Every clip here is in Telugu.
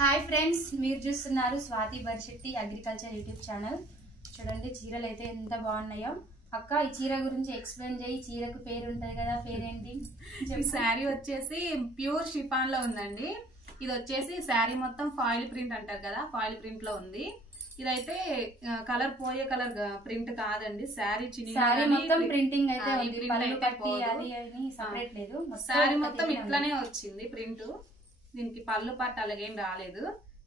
హాయ్ ఫ్రెండ్స్, మీరు చూస్తున్నారు స్వాతి బర్శెట్టి అగ్రికల్చర్ యూట్యూబ్ ఛానల్. చూడండి చీరలు అయితే ఎంత బాగున్నాయో. అక్క, ఈ చీర గురించి ఎక్స్ప్లెయిన్ చేయి. చీరకు పేరు ఉంటది కదా, పేరేంటి? ఈ శారీ వచ్చేసి ప్యూర్ షిఫాన్ లో ఉందండి. ఇది వచ్చేసి శారీ మొత్తం ఫాయిల్ ప్రింట్ అంటారు కదా, ఫాయిల్ ప్రింట్ లో ఉంది. ఇదైతే కలర్ పోయే కలర్ ప్రింట్ కాదండి. శారీ మొత్తం ప్రింటింగ్ అయితే శారీ మొత్తం ఇట్లానే వచ్చింది ప్రింట్. దీనికి పళ్ళు పట్టు అలాగేం రాలేదు.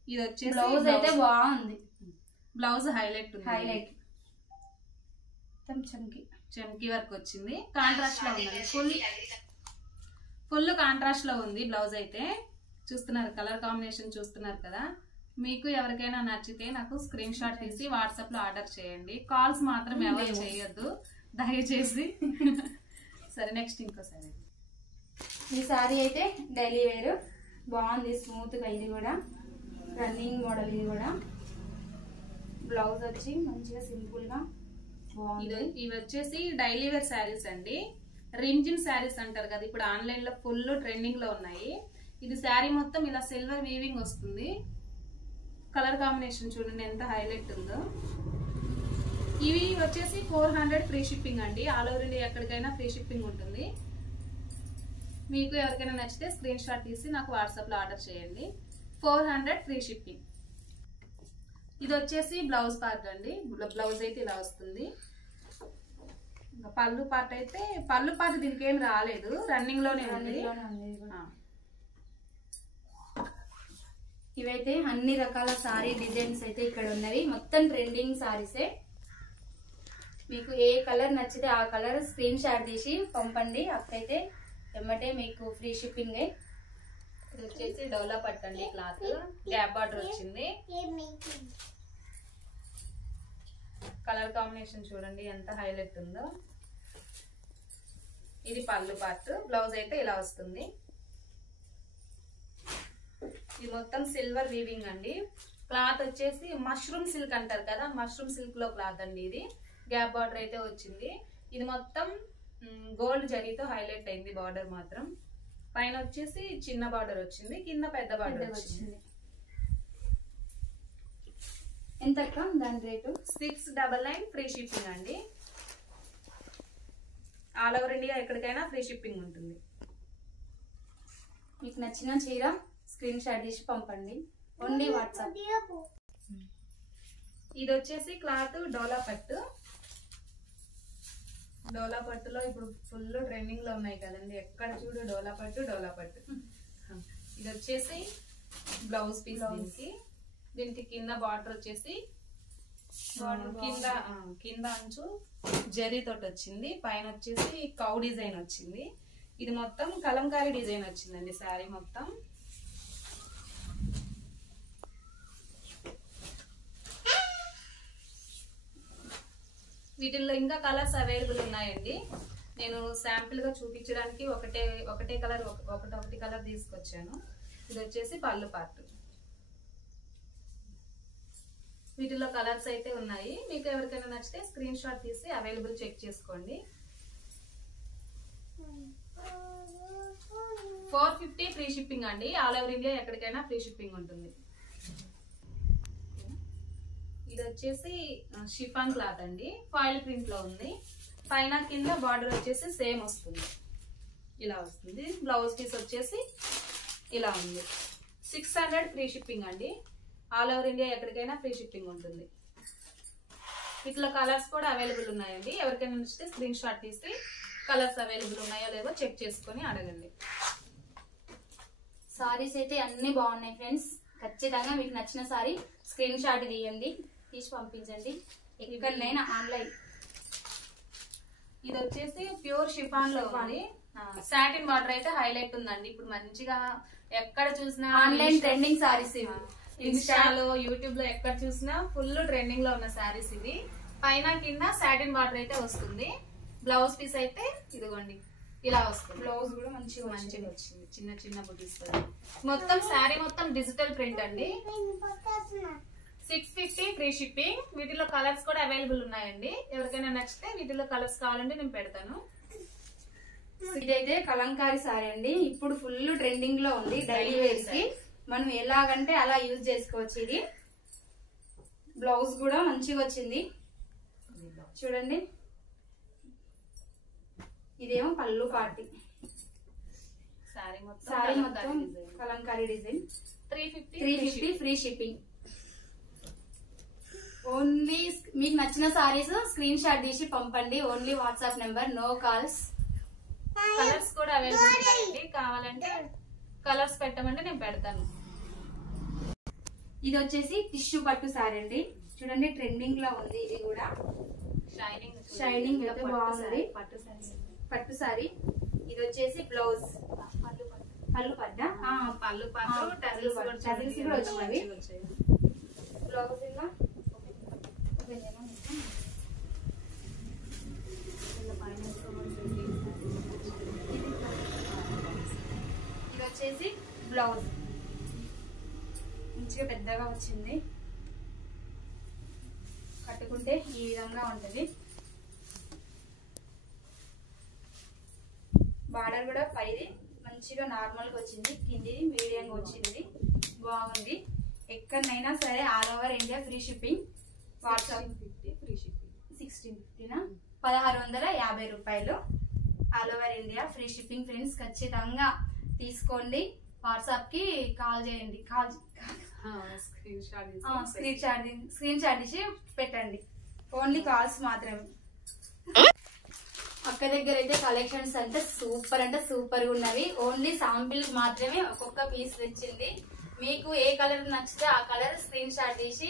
ఇది వచ్చేసి బ్లౌజ్ అయితే బాగుంది. బ్లౌజ్ హైలైట్ చమ్కీ వర్క్ వచ్చింది. కాంట్రాస్ట్ లో ఉంది, ఫుల్ కాంట్రాస్ట్ లో ఉంది బ్లౌజ్ అయితే. చూస్తున్నారు కలర్ కాంబినేషన్ చూస్తున్నారు కదా. మీకు ఎవరికైనా నచ్చితే నాకు స్క్రీన్ షాట్ తీసి వాట్సాప్ లో ఆర్డర్ చేయండి. కాల్స్ మాత్రం ఎవరు చేయొద్దు దయచేసి. సరే, నెక్స్ట్ ఇంకోసారి. ఈ సారీ అయితే డైలీ వేర్ బాగుంది, స్మూత్ గా. ఇది కూడా రన్నింగ్ మోడల్. ఇది కూడా బ్లౌజ్ వచ్చి మంచిగా సింపుల్ గా బాగుంది. ఇవి వచ్చేసి డైలీ వేర్ శారీస్ అండి. రింజిన్ శారీస్ అంటారు కదా, ఇప్పుడు ఆన్లైన్ లో ఫుల్ ట్రెండింగ్ లో ఉన్నాయి. ఇది శారీ మొత్తం ఇలా సిల్వర్ వీవింగ్ వస్తుంది. కలర్ కాంబినేషన్ చూడండి ఎంత హైలైట్ ఉందో. ఇవి వచ్చేసి 400 ఫ్రీ షిప్పింగ్ అండి. ఆల్ ఓవర్ ఇండియా ఎక్కడికైనా ఫ్రీ షిప్పింగ్ ఉంటుంది. మీకు ఎవరికైనా నచ్చితే స్క్రీన్ షాట్ తీసి నాకు వాట్సాప్ లో ఆర్డర్ చేయండి. 400 ఫ్రీ షిప్పింగ్. ఇది వచ్చేసి బ్లౌజ్ పార్ట్ అండి. బ్లౌజ్ అయితే ఇలా వస్తుంది. పళ్ళు పార్ట్ అయితే పళ్ళు పార్ట్ దీనికి ఏం రాలేదు, రన్నింగ్ లోనే ఉంది. ఇవైతే అన్ని రకాల సారీ డిజైన్స్ అయితే ఇక్కడ ఉన్నవి. మొత్తం ట్రెండింగ్ సారీసే. మీకు ఏ కలర్ నచ్చితే ఆ కలర్ స్క్రీన్ షాట్ తీసి పంపండి. అక్కడైతే ఎమ్మటే మీకు ఫ్రీ షిప్పింగ్. ఇది వచ్చేసి డోలా పట్టు అండి. క్లాత్ గ్యాప్ బార్డర్ వచ్చింది. కలర్ కాంబినేషన్ చూడండి ఎంత హైలైట్ ఉందో. ఇది పళ్ళు పార్ట్. బ్లౌజ్ అయితే ఇలా వస్తుంది. ఇది మొత్తం సిల్వర్ వీవింగ్ అండి. క్లాత్ వచ్చేసి మష్రూమ్ సిల్క్ అంటారు కదా, మష్రూమ్ సిల్క్ లో క్లాత్ అండి. ఇది గ్యాప్ బార్డర్ అయితే వచ్చింది. ఇది మొత్తం గోల్డ్ జరీతో హైలైట్ అయింది. బార్డర్ మాత్రం పైన వచ్చేసి చిన్న బార్డర్ వచ్చింది, కింద పెద్ద బార్డర్ వచ్చింది. ఎంత దాని రేటు? 699 ఫ్రీ షిప్పింగ్ అండి. ఆల్ ఓవర్ ఇండియా ఎక్కడికైనా ఫ్రీ షిప్పింగ్ ఉంటుంది. మీకు నచ్చిన చీర స్క్రీన్ షాట్ తీసి పంపండి. Only WhatsApp. ఇది వచ్చేసి క్లాత్ డోలా పట్టు. డోలా పట్టులో ఇప్పుడు ఫుల్ ట్రెండింగ్ లో ఉన్నాయి కదండి, ఎక్కడ చూడు డోలా పట్టు డోలా పట్టు. ఇది వచ్చేసి బ్లౌజ్ పీస్. దీనికి కింద బార్డర్ వచ్చేసి కింద అంచు జరీ తోటి వచ్చింది. పైన వచ్చేసి కౌ డిజైన్ వచ్చింది. ఇది మొత్తం కలంకారీ డిజైన్ వచ్చిందండి శారీ మొత్తం. వీటిల్లో ఇంకా కలర్స్ అవైలబుల్ ఉన్నాయండి. నేను శాంపిల్ గా చూపించడానికి ఒకటే కలర్ ఒకటి కలర్ తీసుకొచ్చాను. ఇది వచ్చేసి పళ్ళు పార్ట్. వీటిలో కలర్స్ అయితే ఉన్నాయి. మీకు ఎవరికైనా నచ్చితే స్క్రీన్ షాట్ తీసి అవైలబుల్ చెక్ చేసుకోండి. 450 ఫ్రీ షిప్పింగ్ అండి. ఆల్ ఓవర్ ఇండియా ఎక్కడికైనా ఫ్రీ షిప్పింగ్ ఉంటుంది. ఇది వచ్చేసి షిఫాన్ క్లాత్ అండి. ఫాయిల్ ప్రింట్ లో ఉంది. పైన కింద బార్డర్ వచ్చేసి సేమ్ వస్తుంది, ఇలా వస్తుంది. బ్లౌజ్ పీస్ వచ్చేసి ఇలా ఉంది. 600 ఫ్రీ షిప్పింగ్ అండి. ఆల్ ఓవర్ ఇండియా ఎక్కడికైనా ఫ్రీ షిప్పింగ్ ఉంటుంది. ఇట్లా కలర్స్ కూడా అవైలబుల్ ఉన్నాయండి. ఎవరికైనా నచ్చితే స్క్రీన్ షాట్ తీసి కలర్స్ అవైలబుల్ ఉన్నాయో లేవో చెక్ చేసుకొని అడగండి. సారీస్ అయితే అన్ని బాగున్నాయి ఫ్రెండ్స్. ఖచ్చితంగా మీకు నచ్చిన సారీ స్క్రీన్ షాట్ తీయండి, తీసి పంపించండి. ఎక్కడైనా ఆన్లైన్. ఇది వచ్చేసి ప్యూర్ షిఫాన్ లో ఉంది. సాటిన్ బార్డర్ అయితే హైలైట్ ఉందండి. ఇప్పుడు మంచిగా ఎక్కడ చూసినా ఆన్లైన్ ట్రెండింగ్ సారీస్. ఇన్స్టాలో యూట్యూబ్ లో ఎక్కడ చూసినా ఫుల్ ట్రెండింగ్ లో ఉన్న సారీస్ ఇవి. పైన కింద సాటిన్ బార్డర్ అయితే వస్తుంది. బ్లౌజ్ పీస్ అయితే ఇదిగోండి ఇలా వస్తుంది. బ్లౌజ్ కూడా మంచిగా వచ్చింది. చిన్న చిన్న బుటీస్. మొత్తం శారీ మొత్తం డిజిటల్ ప్రింట్ అండి. 650 ఫ్రీ షిప్పింగ్. వీటిలో కలర్స్ కూడా అవైలబుల్ ఉన్నాయండి. ఎవరికైనా నచ్చితే వీటిలో కలర్స్ కావాలంటే నేను పెడతాను. ఇదైతే కలంకారీ సారీ అండి. ఇప్పుడు ఫుల్ ట్రెండింగ్ లో ఉంది డైలీ వేర్ కి. మనం ఎలాగంటే అలా యూజ్ చేసుకోవచ్చు. ఇది బ్లౌజ్ కూడా మంచిగా వచ్చింది చూడండి. ఇదేమో పళ్ళు పార్టీ సారీ మొత్తం Kalamkari design 350 free shipping. Only మీకు నచ్చిన సారీస్ స్క్రీన్ షాట్ తీసి పంపండి. Only WhatsApp number, no calls. Colours కూడా అవైలబుల్ ఉంటాయండి, కావాలంటే కలర్స్ పెట్టమంటే నేను పెడతాను. ఇది వచ్చేసి టిష్యూ పట్టు సారీ అండి చూడండి, ట్రెండింగ్ లో ఉంది. ఇది కూడా షైనింగ్ అయితే బాగుంది. పట్టు సారీ. ఇది వచ్చేసి బ్లౌజ్ పళ్ళు పడ్డ టజిల్స్ కూడా వచ్చినవి. బ్లౌజ్ ఇలా ఇది వచ్చేసి బ్లౌజ్ మంచిగా పెద్దగా వచ్చింది. కట్టుకుంటే ఈ విధంగా ఉంటుంది. బార్డర్ కూడా పైది మంచిగా నార్మల్ గా వచ్చింది, కిందిది మీడియంగా వచ్చింది. బాగుంది. ఎక్కడైనా సరే all over India free shipping. WhatsApp 1650 1650 రూపాయలు all over India free shipping. Friends ఖచ్చితంగా తీసుకోండి. వాట్సాప్ కి కాల్ చేయండి. స్క్రీన్ షాట్ తీసి పెట్టండి. ఓన్లీ కాల్స్ మాత్రమే. అక్క దగ్గర అయితే కలెక్షన్స్ అంటే సూపర్ ఉన్నవి. ఓన్లీ శాంపిల్ మాత్రమే ఒక్కొక్క పీస్ తెచ్చింది. మీకు ఏ కలర్ నచ్చితే ఆ కలర్ స్క్రీన్ షాట్ తీసి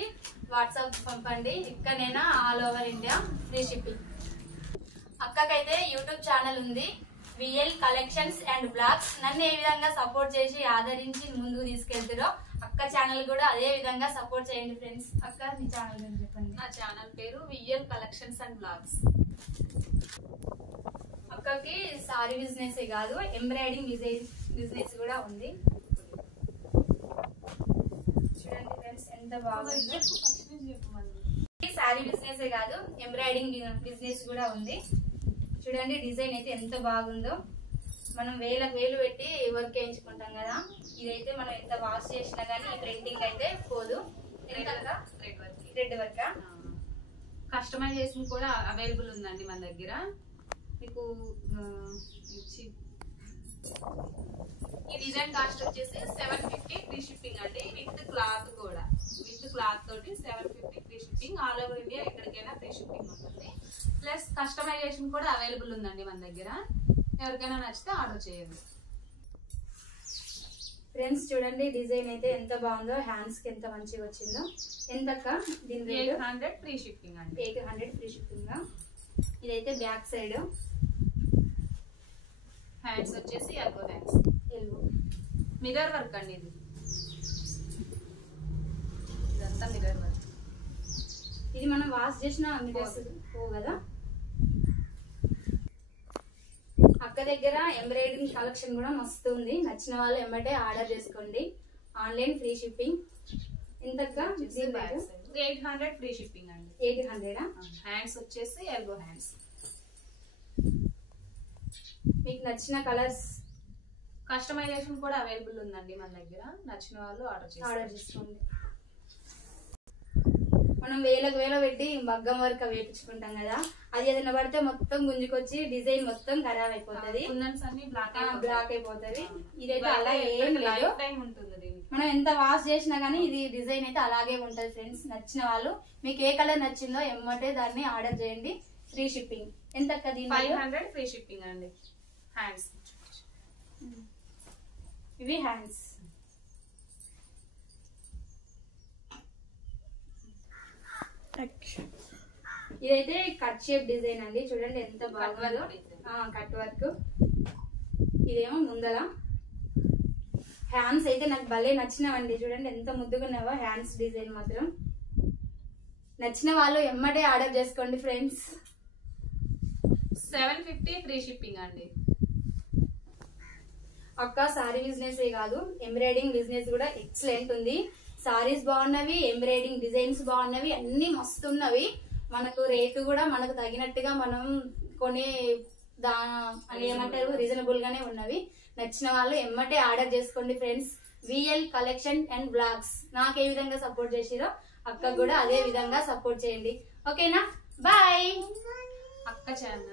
వాట్సాప్ పంపండి. ఇక్కడైనా all over India free shipping. అక్కకైతే యూట్యూబ్ ఛానల్ ఉంది, విఎల్ కలెక్షన్స్ అండ్ బ్లాగ్స్. నన్ను ఏ విధంగా సపోర్ట్ చేసి ఆదరించి ముందుకు తీసుకెళ్తారో అక్క ఛానల్ కూడా అదే విధంగా సపోర్ట్ చేయండి ఫ్రెండ్స్. అక్క మీ ఛానల్ గురించి చెప్పండి. నా ఛానల్ పేరు విఎల్ కలెక్షన్స్ అండ్ బ్లాగ్స్. అక్కకి సారీ బిజినెస్ కాదు, ఎంబ్రాయిడింగ్ బిజినెస్ కూడా ఉంది. చూడండి ఫ్రెండ్స్ ఎంత బాగుంది. సారీ బిజినెస్ కాదు, ఎంబ్రాయిడింగ్ బిజినెస్ కూడా ఉంది. చూడండి డిజైన్ అయితే ఎంత బాగుందో. మనం వేలు పెట్టి వర్క్ వేయించుకుంటాం కదా, ఇదైతే మనం ఎంత వాష్ చేసినా గానీ ఈ ప్రింటింగ్ అయితే పోదు. రెడ్ వర్క్ కస్టమైజేషన్ కూడా అవైలబుల్ ఉందండి మన దగ్గర. మీకు ఈ డిజైన్ కాస్ట్ వచ్చేసి 750 ఫ్రీ షిప్పింగ్ అండి. విత్ క్లాత్ కూడా, విత్ క్లాత్ తోటి 750 free shipping. All over India ఎక్కడికైనా ఫ్రీ షిప్పింగ్ ఉంటుంది. ప్లస్ కస్టమైజేషన్ కూడా అవైలబుల్ ఉందండి మన దగ్గర. ఎవరికైనా నచ్చితే ఆర్డర్ చేయండి. ఫ్రెండ్స్ చూడండి డిజైన్ అయితే ఎంత బాగుందో, హ్యాండ్స్ కి ఎంత మంచిగా వచ్చిందో. ఎంతక్క దీని రేట్? 800 ఫ్రీ షిప్పింగ్ అండి. 800 ఫ్రీ షిప్పింగ్. ఇదైతే బ్యాక్ సైడ్. హ్యాండ్స్ వచ్చేసి ఎల్బో హ్యాండ్స్, మిర్రర్ వర్క్ అండి. ఇదంతా మిర్రర్ వర్క్. ఇది మనం వాష్ చేసిన మిర్రర్స్ కదా. అక్క దగ్గర ఎంబ్రాయిడరింగ్ కలెక్షన్ కూడా మస్తు ఉంది. నచ్చిన వాళ్ళు ఎమ్మటే ఆర్డర్ చేసుకోండి. Online free shipping. ఎంతక్క? 800 ఫ్రీ షిప్పింగ్ అండి. 800. హ్యాండ్స్ వచ్చేసి ఎల్బో హ్యాండ్స్. మీకు నచ్చిన కలర్స్ కస్టమైజేషన్ కూడా అవైలబుల్ ఉందండి మన దగ్గర. నచ్చిన వాళ్ళు ఆర్డర్ చేసుకోండి. మనం వేల పెట్టి మగ్గం వర్క్ వేయించుకుంటాం కదా, అది ఏదైనా పడితే మొత్తం గుంజుకొచ్చి డిజైన్ మొత్తం ఖరాబ్ అయిపోతుంది, బ్లాక్ అయిపోతుంది. ఇదైతే అలా ఏం లేదు, మనం ఎంత వాష్ చేసినా గానీ ఇది డిజైన్ అయితే అలాగే ఉంటది. ఫ్రెండ్స్ నచ్చిన వాళ్ళు మీకు ఏ కలర్ నచ్చిందో ఎమ్మటే దాన్ని ఆర్డర్ చేయండి. Free shipping. ఎంత? 500 ఫ్రీ షిప్పింగ్ అండి. హ్యాండ్స్ ఇవి హ్యాండ్స్. ఇదైతే కట్ షేప్ డిజైన్ అండి. చూడండి ఎంత బాగుందో, కట్ వర్క్. ఇదేమో ముందల హ్యాండ్స్ అయితే నాకు భలే నచ్చినవండి. చూడండి ఎంత ముద్దుగున్నావో హ్యాండ్స్ డిజైన్ మాత్రం. నచ్చిన వాళ్ళు ఎమ్మటే ఆర్డర్ చేసుకోండి ఫ్రెండ్స్. 750 ఫ్రీ షిప్పింగ్ అండి. అక్క సారీ బిజినెస్ కాదు, ఎంబ్రాయిడింగ్ బిజినెస్ కూడా ఎక్సలెంట్ ఉంది. సారీస్ బాగున్నవి, ఎంబ్రాయిడింగ్ డిజైన్స్ బాగున్నవి, అన్ని మస్తున్నవి. మనకు రేటు కూడా మనకు తగినట్టుగా మనం కొనే అని ఏమంటారు రీజనబుల్ గానే ఉన్నవి. నచ్చిన వాళ్ళు ఎమ్మటే ఆర్డర్ చేసుకోండి friends. VL collection and blogs. నాకు ఏ విధంగా సపోర్ట్ చేసిరో అక్క కూడా అదే విధంగా సపోర్ట్ చేయండి. ఓకేనా? బాయ్. అక్క ఛానల్.